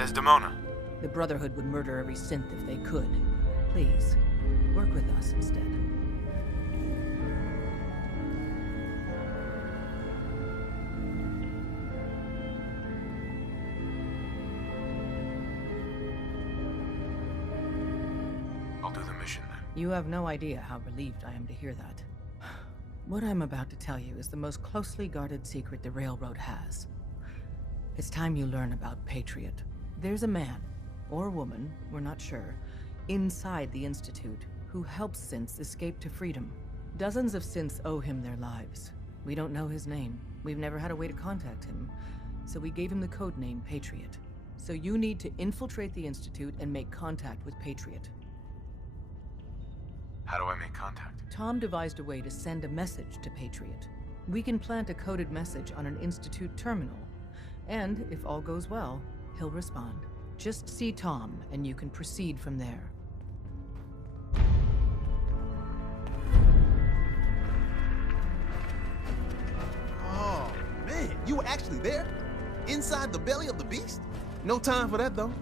Desdemona. The Brotherhood would murder every synth if they could. Please, work with us instead. I'll do the mission then. You have no idea how relieved I am to hear that. What I'm about to tell you is the most closely guarded secret the Railroad has. It's time you learn about Patriot. There's a man, or woman, we're not sure, inside the Institute who helps synths escape to freedom. Dozens of synths owe him their lives. We don't know his name. We've never had a way to contact him, so we gave him the code name Patriot. So you need to infiltrate the Institute and make contact with Patriot. How do I make contact? Tom devised a way to send a message to Patriot. We can plant a coded message on an Institute terminal, and if all goes well, he'll respond. Just see Tom, and you can proceed from there. Oh, man, you were actually there? Inside the belly of the beast? No time for that, though.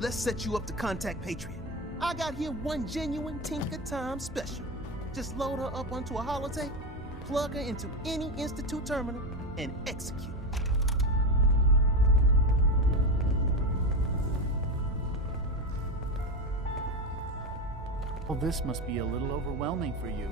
Let's set you up to contact Patriot. I got here one genuine Tinker Time special. Just load her up onto a holotape, plug her into any Institute terminal, and execute. Well, this must be a little overwhelming for you.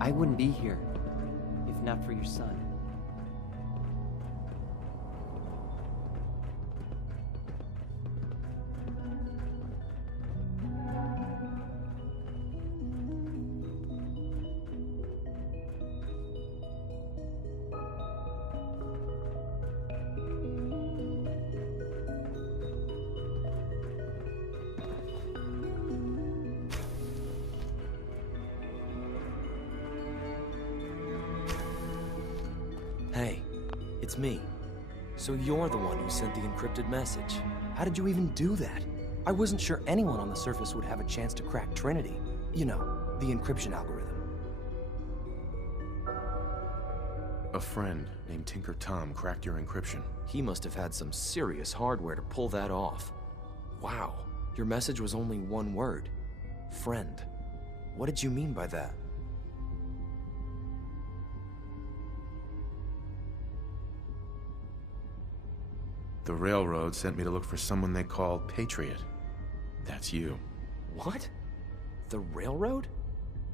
I wouldn't be here if not for your son. Hey, it's me. So you're the one who sent the encrypted message. How did you even do that? I wasn't sure anyone on the surface would have a chance to crack Trinity. You know, the encryption algorithm. A friend named Tinker Tom cracked your encryption. He must have had some serious hardware to pull that off. Wow, your message was only one word. Friend. What did you mean by that? The Railroad sent me to look for someone they call Patriot. That's you. What? The Railroad?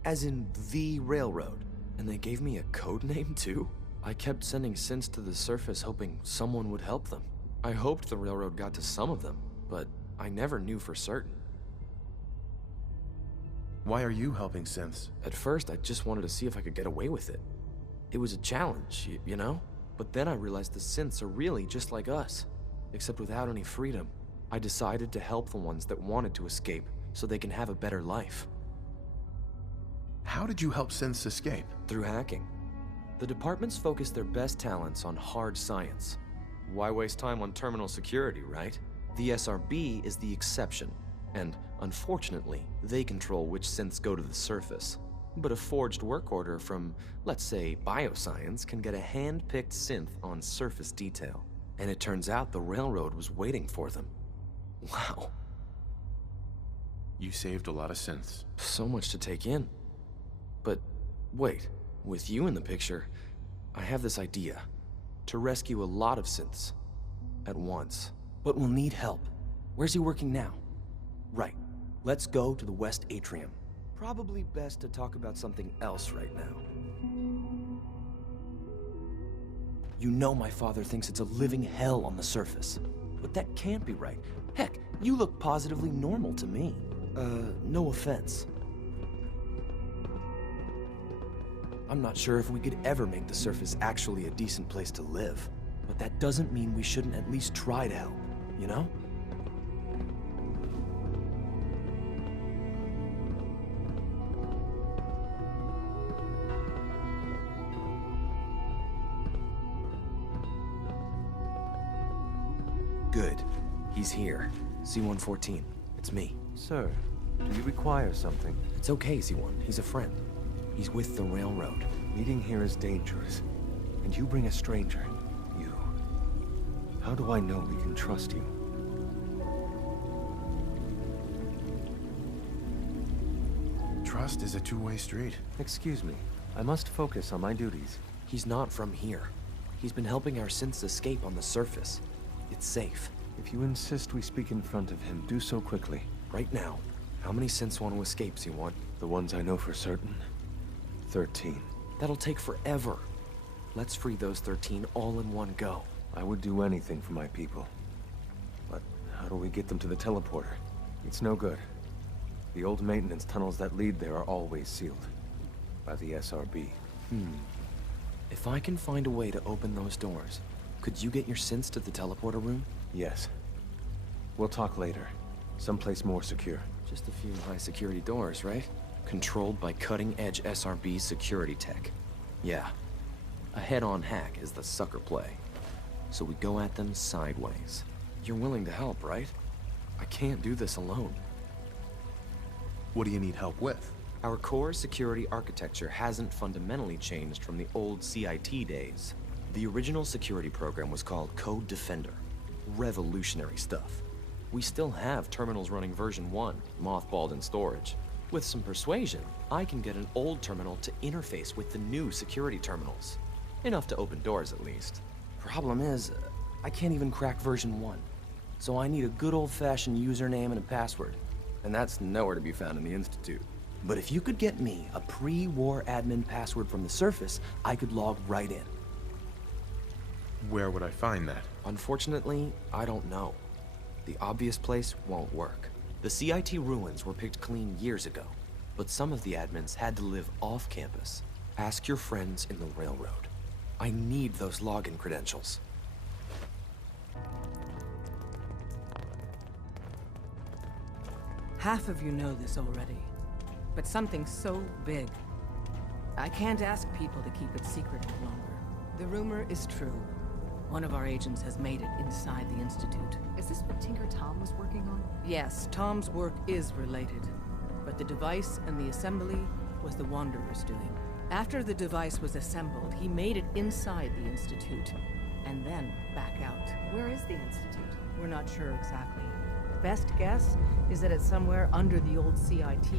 As in the Railroad? And they gave me a code name too? I kept sending synths to the surface hoping someone would help them. I hoped the Railroad got to some of them, but I never knew for certain. Why are you helping synths? At first, I just wanted to see if I could get away with it. It was a challenge, you know? But then I realized the synths are really just like us, except without any freedom. I decided to help the ones that wanted to escape so they can have a better life. How did you help synths escape? Through hacking. The departments focus their best talents on hard science. Why waste time on terminal security, right? The SRB is the exception, and unfortunately, they control which synths go to the surface. But a forged work order from, let's say, bioscience can get a hand-picked synth on surface detail. And it turns out the Railroad was waiting for them. Wow. You saved a lot of synths. So much to take in. But wait, with you in the picture, I have this idea. To rescue a lot of synths at once. But we'll need help. Where's he working now? Right. Let's go to the West Atrium. Probably best to talk about something else right now. You know my father thinks it's a living hell on the surface. But that can't be right. Heck, you look positively normal to me. No offense. I'm not sure if we could ever make the surface actually a decent place to live. But that doesn't mean we shouldn't at least try to help, you know? Good. He's here. C-114. It's me. Sir, do you require something? It's okay, C-1. He's a friend. He's with the railroad. Meeting here is dangerous. And you bring a stranger. You. How do I know we can trust you? Trust is a two-way street. Excuse me. I must focus on my duties. He's not from here. He's been helping our synths escape on the surface. It's safe. If you insist we speak in front of him, do so quickly. Right now, how many synths want to escape, C1? The ones I know for certain? 13. That'll take forever. Let's free those 13 all in one go. I would do anything for my people. But how do we get them to the teleporter? It's no good. The old maintenance tunnels that lead there are always sealed. By the SRB. If I can find a way to open those doors, could you get your synths to the teleporter room? Yes. We'll talk later. Someplace more secure. Just a few high-security doors, right? Controlled by cutting-edge SRB security tech. Yeah. A head-on hack is the sucker play. So we go at them sideways. You're willing to help, right? I can't do this alone. What do you need help with? Our core security architecture hasn't fundamentally changed from the old CIT days. The original security program was called Code Defender. Revolutionary stuff. We still have terminals running version 1, mothballed in storage. With some persuasion, I can get an old terminal to interface with the new security terminals. Enough to open doors, at least. Problem is, I can't even crack version 1. So I need a good old-fashioned username and a password. And that's nowhere to be found in the Institute. But if you could get me a pre-war admin password from the surface, I could log right in. Where would I find that? Unfortunately, I don't know. The obvious place won't work. The CIT ruins were picked clean years ago, but some of the admins had to live off campus. Ask your friends in the railroad. I need those login credentials. Half of you know this already, but something so big, I can't ask people to keep it secret any longer. The rumor is true. One of our agents has made it inside the Institute. Is this what Tinker Tom was working on? Yes, Tom's work is related, but the device and the assembly was the Wanderer's doing. After the device was assembled, he made it inside the Institute, and then back out. Where is the Institute? We're not sure exactly. Best guess is that it's somewhere under the old CIT.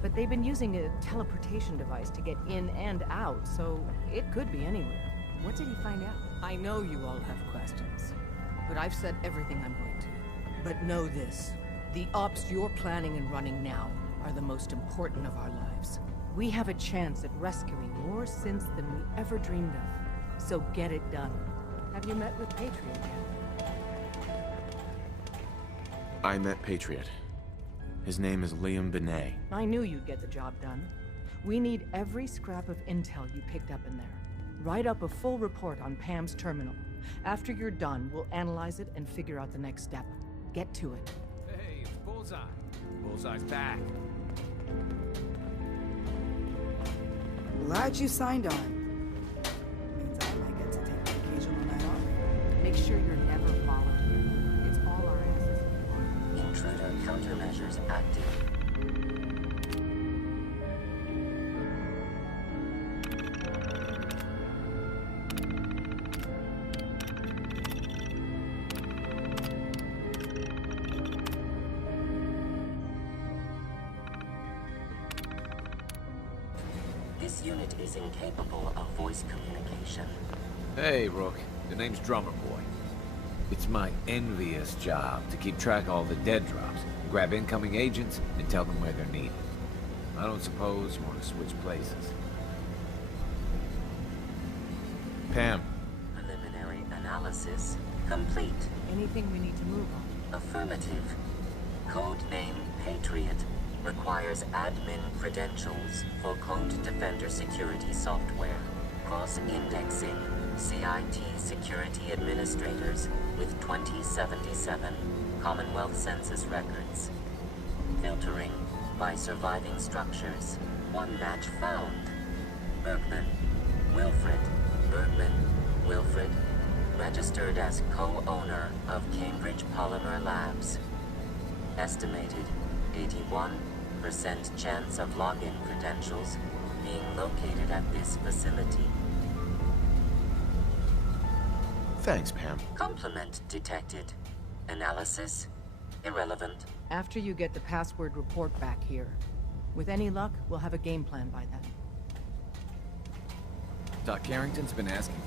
But they've been using a teleportation device to get in and out, so it could be anywhere. What did he find out? I know you all have questions, but I've said everything I'm going to. But know this, the ops you're planning and running now are the most important of our lives. We have a chance at rescuing more synths than we ever dreamed of. So get it done. Have you met with Patriot yet? I met Patriot. His name is Liam Benet. I knew you'd get the job done. We need every scrap of intel you picked up in there. Write up a full report on Pam's terminal. After you're done, we'll analyze it and figure out the next step. Get to it. Hey, it's Bullseye. Bullseye's back. Glad you signed on. Means I might get to take an occasional night off. Make sure you're never followed here. It's all our asses. Intruder countermeasures active. This unit is incapable of voice communication. Hey, Rook. Your name's Drummer Boy. It's my envious job to keep track of all the dead drops, grab incoming agents, and tell them where they're needed. I don't suppose you want to switch places. Pam. Preliminary analysis complete. Anything we need to move on? Affirmative. Codename Patriot requires admin credentials for Code Defender security software. Cross-indexing CIT security administrators with 2077 Commonwealth Census records. Filtering by surviving structures. One match found. Bergman. Wilfred. Bergman. Wilfred. Registered as co-owner of Cambridge Polymer Labs. Estimated 81% chance of login credentials being located at this facility. Thanks, Pam. Complement detected. Analysis irrelevant. After you get the password report back here. With any luck, we'll have a game plan by then. Doc Carrington's been asking